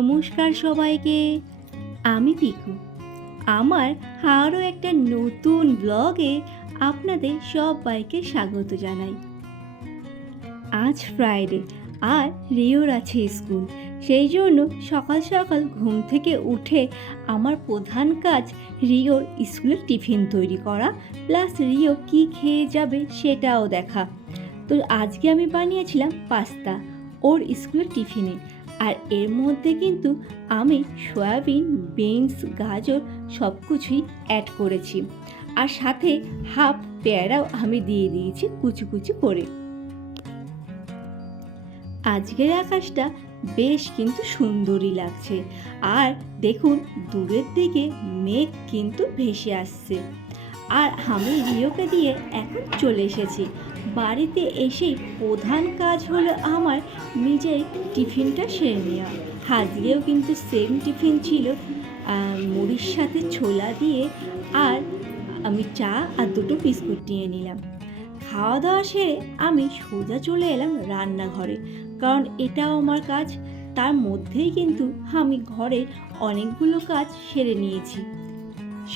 নমস্কার সবাইকে, আমি পিকু। আমার আরও একটা নতুন ব্লগে আপনাদের সবাইকে স্বাগত জানাই। আজ ফ্রাইডে আর রিওর আছে স্কুল, সেই জন্য সকাল সকাল ঘুম থেকে উঠে আমার প্রধান কাজ রিওর স্কুলের টিফিন তৈরি করা, প্লাস রিও কি খেয়ে যাবে সেটাও দেখা। তো আজকে আমি বানিয়েছিলাম পাস্তা ওর স্কুলের টিফিনে, আর এর মধ্যে কিন্তু আমি সয়াবিন, বিনস, গাজর সব কিছুই অ্যাড করেছি, আর সাথে হাফ পেয়ারাও আমি দিয়ে দিয়েছি কুচি কুচি করে। আজকের আকাশটা বেশ কিন্তু সুন্দরই লাগছে, আর দেখুন দূরের দিকে মেঘ কিন্তু ভেসে আসছে। আর আমি রিওকে দিয়ে এখন চলে এসেছি বাড়িতে। এসেই প্রধান কাজ হলো আমার নিজের টিফিনটা সেরে নেওয়া। আজকেও কিন্তু সেম টিফিন ছিল, মুড়ির সাথে ছোলা দিয়ে, আর আমি চা আর দুটো বিস্কুট নিয়ে নিলাম। খাওয়া দাওয়া সেরে আমি সোজা চলে এলাম রান্নাঘরে, কারণ এটাও আমার কাজ। তার মধ্যেই কিন্তু আমি ঘরে অনেকগুলো কাজ সেরে নিয়েছি।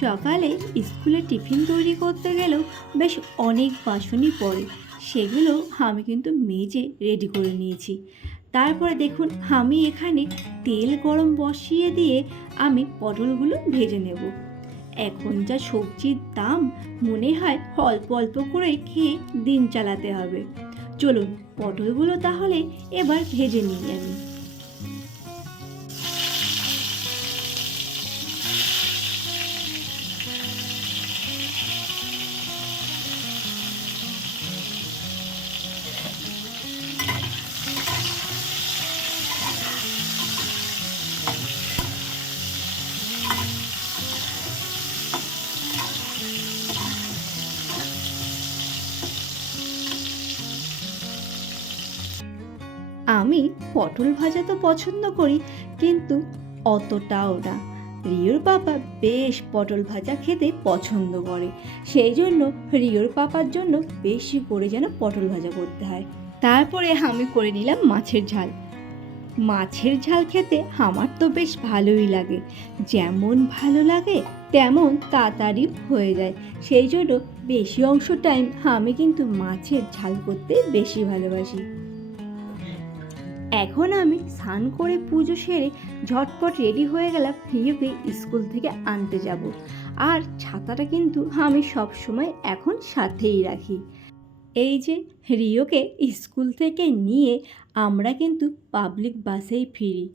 সকালে স্কুলে টিফিন তৈরি করতে গেলেও বেশ অনেক বাসনই পড়ে, সেগুলো আমি কিন্তু মেজে রেডি করে নিয়েছি। তারপরে দেখুন আমি এখানে তেল গরম বসিয়ে দিয়ে আমি পটলগুলো ভেজে নেব। এখন যা সবজির দাম, মনে হয় অল্প অল্প করে খেয়ে দিন চালাতে হবে। চলুন পটলগুলো তাহলে এবার ভেজে নিই আমি। আমি পটল ভাজা তো পছন্দ করি, কিন্তু অতটাও না। রিওর পাপা বেশ পটল ভাজা খেতে পছন্দ করে, সেই জন্য রিওর পাপার জন্য বেশি করে যেন পটল ভাজা করতে হয়। তারপরে আমি করে নিলাম মাছের ঝাল। মাছের ঝাল খেতে আমার তো বেশ ভালোই লাগে, যেমন ভালো লাগে তেমন তাড়াতাড়ি হয়ে যায়, সেই জন্য বেশি অংশ টাইম আমি কিন্তু মাছের ঝাল করতে বেশি ভালোবাসি। এখন আমি স্নান করে পুজো সেরে ঝটপট রেডি হয়ে গেলাম রিওকে স্কুল থেকে আনতে যাব। আর ছাতাটা কিন্তু আমি সব সময় এখন সাথেই রাখি। এই যে রিওকে স্কুল থেকে নিয়ে আমরা কিন্তু পাবলিক বাসেই ফিরি।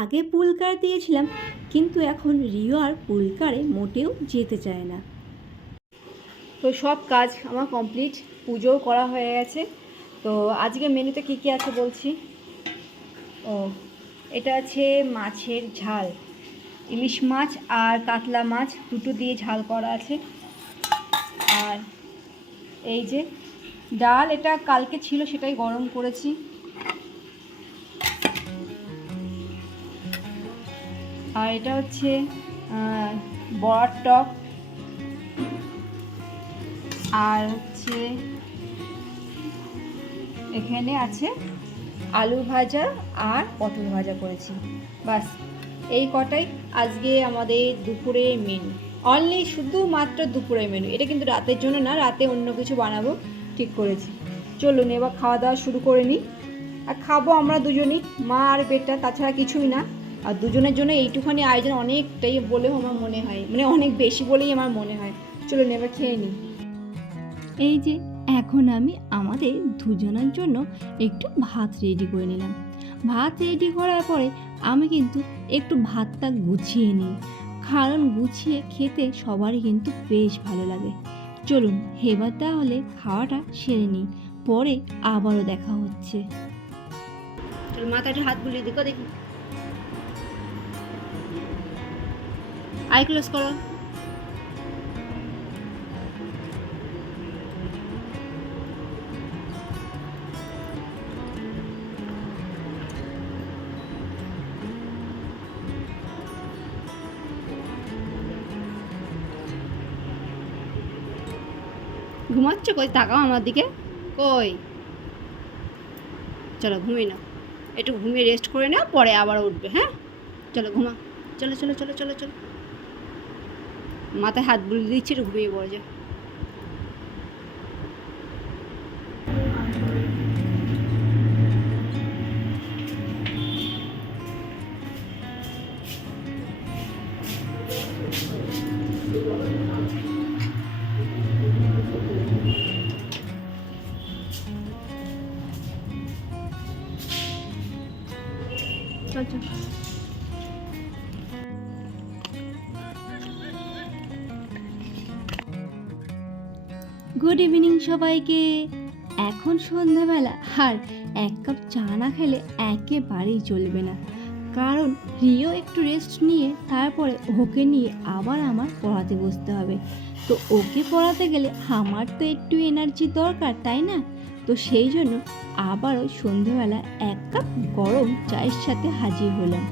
আগে পুলকার দিয়েছিলাম, কিন্তু এখন রিও আর পুলকারে মোটেও যেতে চায় না। তো সব কাজ আমার কমপ্লিট, পুজোও করা হয়ে গেছে। তো আজকে মেনুতে কী কী আছে বলছি। এটা আছে মাছের ঝাল, ইলিশ মাছ আর কাতলা মাছ দুটো দিয়ে ঝাল করা আছে। আর এই যে ডাল, এটা কালকে ছিল সেটাই গরম করেছি। আর এটা হচ্ছে বড়ার টক, আর হচ্ছে এখানে আছে আলু ভাজা আর পটল ভাজা করেছি। বাস এই কটাই আজকে আমাদের দুপুরের মেনু, অনলি শুধুমাত্র দুপুরের মেনু। এটা কিন্তু রাতের জন্য না, রাতে অন্য কিছু বানাবো ঠিক করেছি। চলুন এবার খাওয়া দাওয়া শুরু করে নিই। আর খাবো আমরা দুজনই, মা আর বেটা, তাছাড়া কিছুই না। আর দুজনের জন্য এইটুখানি আয়োজন অনেকটাই বলেও আমার মনে হয়, মানে অনেক বেশি বলেই আমার মনে হয়। চলুন এবার খেয়ে নিই। এই যে এখন আমি আমাদের দুজনের জন্য একটু ভাত রেডি করে নিলাম। ভাত রেডি করার পরে আমি কিন্তু একটু ভাতটা গুছিয়ে নিই, কারণ গুছিয়ে খেতে সবারই কিন্তু বেশ ভালো লাগে। চলুন এবার তাহলে খাওয়াটা সেরে নিই, পরে আবারও দেখা হচ্ছে। চল মাথাটা হাত বুলিয়ে দেখো, দেখি আই ক্লোজ করো। ঘুমাচ্ছ? কই তাকাও আমার দিকে, কই? চলো ঘুমিয়ে নাও, একটু ঘুমিয়ে রেস্ট করে নাও, পরে আবার উঠবে। হ্যাঁ। চলো ঘুমা, চলো চলো চলো চলো চলো, মাথায় হাত বুলিয়ে দিচ্ছি, ঘুমিয়ে পড়ে যা। চল চল। গুড ইভিনিং সবাইকে। এখন সন্ধ্যাবেলা, আর এক কাপ চা না খেলে একেবারেই চলবে না, কারণ রিও একটু রেস্ট নিয়ে তারপরে ওকে নিয়ে আবার আমার পড়াতে বসতে হবে। তো ওকে পড়াতে গেলে আমার তো একটু এনার্জি দরকার, তাই না? তো সেই জন্য আবারও সন্ধ্যাবেলা এক কাপ গরম চায়ের সাথে হাজির হলাম।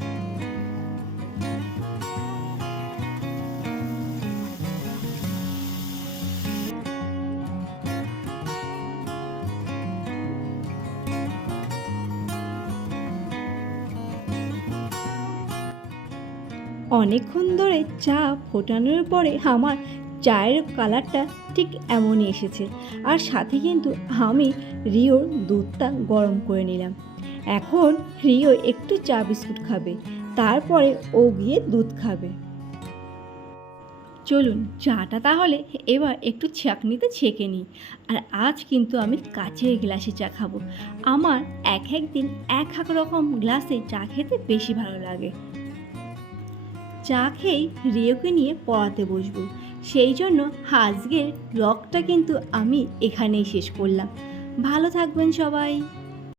অনেকক্ষণ ধরে চা ফোটানোর পরে আমার চায়ের কালারটা ঠিক এমনই এসেছে, আর সাথে কিন্তু আমি রিওর দুধটা গরম করে নিলাম। এখন রিও একটু চা বিস্কুট খাবে, তারপরে ও গিয়ে দুধ খাবে। চলুন চাটা তাহলে এবার একটু ছাঁকনিতে ছেঁকে নিই। আর আজ কিন্তু আমি কাচের গ্লাসে চা খাবো। আমার এক এক দিন এক এক রকম গ্লাসে চা খেতে বেশি ভালো লাগে। চা খেয়েই রিওকে নিয়ে পড়াতে বসবো, সেই জন্য আজকের ব্লগটা কিন্তু আমি এখানেই শেষ করলাম। ভালো থাকবেন সবাই।